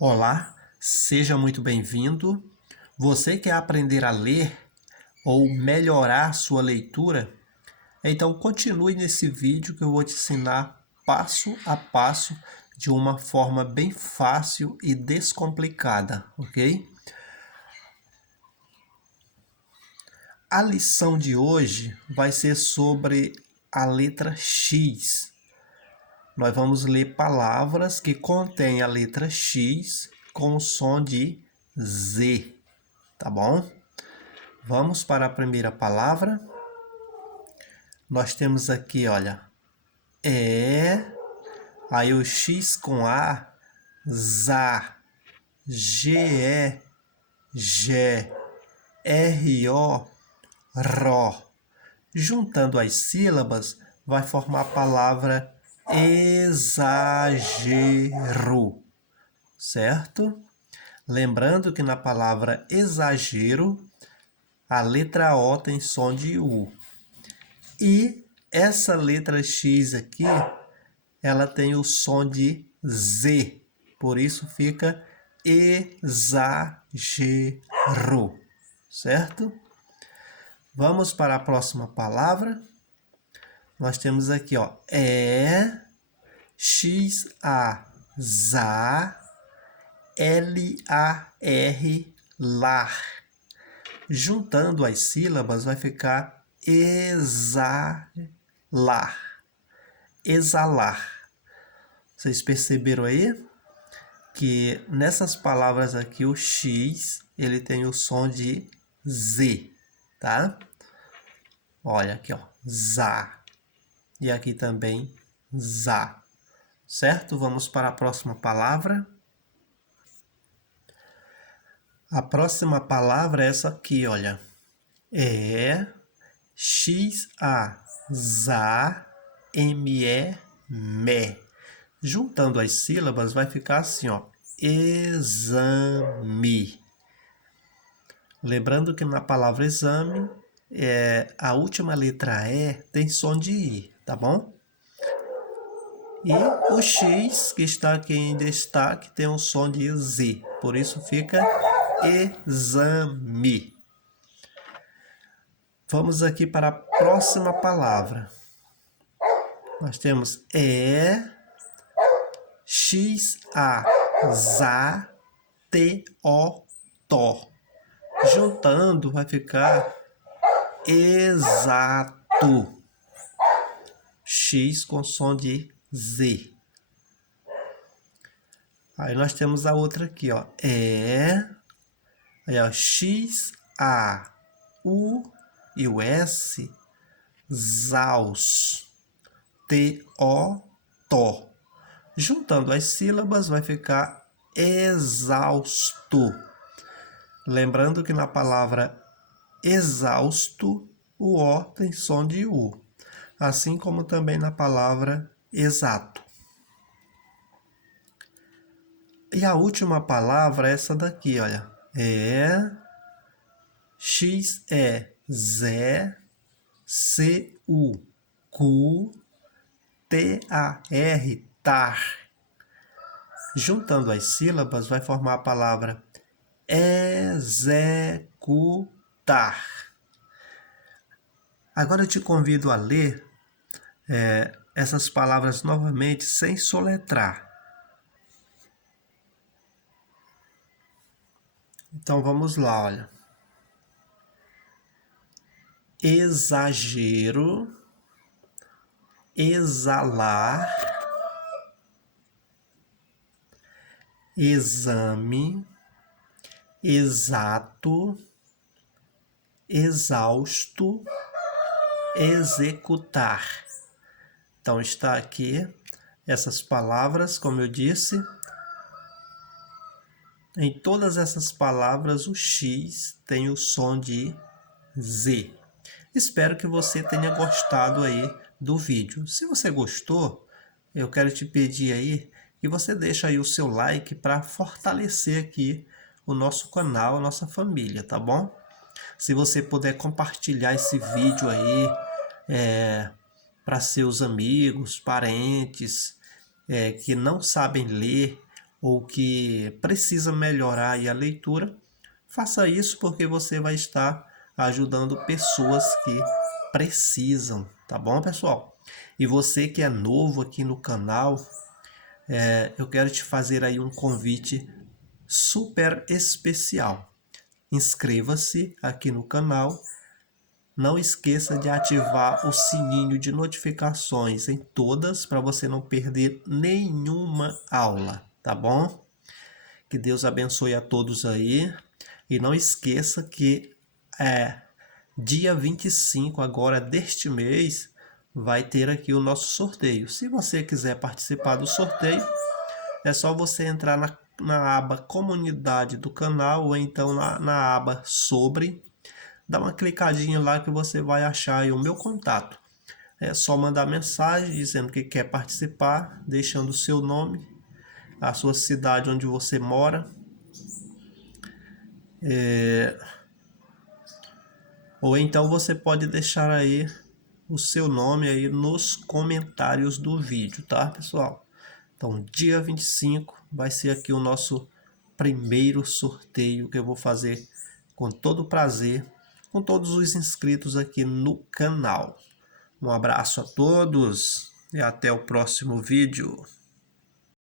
Olá, seja muito bem-vindo. Você quer aprender a ler ou melhorar sua leitura? Então continue nesse vídeo que eu vou te ensinar passo a passo de uma forma bem fácil e descomplicada, ok? A lição de hoje vai ser sobre a letra X. Nós vamos ler palavras que contêm a letra X com o som de Z, tá bom? Vamos para a primeira palavra. Nós temos aqui, olha, aí o X com A, ZA, GE, GE, RO, RO. Juntando as sílabas, vai formar a palavra exagero, certo? Lembrando que na palavra exagero, a letra O tem som de U. E essa letra X aqui, ela tem o som de Z. Por isso fica exagero, certo? Vamos para a próxima palavra. Nós temos aqui, ó, XA, ZA, LAR, lar. Juntando as sílabas vai ficar exalar. Exalar. Vocês perceberam aí que nessas palavras aqui o X ele tem o som de Z, tá? Olha aqui, ó, ZA. E aqui também ZA. Certo? Vamos para a próxima palavra. A próxima palavra é essa aqui, olha. XA, ZA, ME, ME. Juntando as sílabas vai ficar assim, ó. Exame. Lembrando que na palavra exame, a última letra E tem som de I, tá bom? E o X, que está aqui em destaque, tem um som de Z. Por isso fica exame. Vamos aqui para a próxima palavra. Nós temos XA, ZA, TO, TO. Juntando vai ficar exato. X com som de Z. Aí nós temos a outra aqui, ó. Aí, ó, X, A, U e o S, zaus. T-O, tó. Juntando as sílabas vai ficar exausto. Lembrando que na palavra exausto, o O tem som de U. Assim como também na palavra exato. E a última palavra é essa daqui, olha. XE, Zé, CU, Cu, TAR, tar. Juntando as sílabas vai formar a palavra executar. Agora eu te convido a ler essas palavras novamente sem soletrar. Então vamos lá, olha. Exagero, exalar, exame, exato, exausto, executar. Então está aqui essas palavras, como eu disse. Em todas essas palavras o X tem o som de Z. Espero que você tenha gostado aí do vídeo. Se você gostou, eu quero te pedir aí que você deixe aí o seu like para fortalecer aqui o nosso canal, a nossa família, tá bom? Se você puder compartilhar esse vídeo aí para seus amigos, parentes que não sabem ler ou que precisa melhorar aí a leitura, faça isso porque você vai estar ajudando pessoas que precisam, tá bom, pessoal? E você que é novo aqui no canal, eu quero te fazer aí um convite super especial. Inscreva-se aqui no canal. Não esqueça de ativar o sininho de notificações em todas para você não perder nenhuma aula, tá bom? Que Deus abençoe a todos aí. E não esqueça que dia 25 agora deste mês vai ter aqui o nosso sorteio. Se você quiser participar do sorteio, é só você entrar na aba comunidade do canal ou então na aba sobre. Dá uma clicadinha lá que você vai achar aí o meu contato. É só mandar mensagem dizendo que quer participar, deixando o seu nome, a sua cidade onde você mora. Ou então você pode deixar aí o seu nome aí nos comentários do vídeo, tá, pessoal? Então, dia 25 vai ser aqui o nosso primeiro sorteio que eu vou fazer com todo prazer, com todos os inscritos aqui no canal. Um abraço a todos e até o próximo vídeo.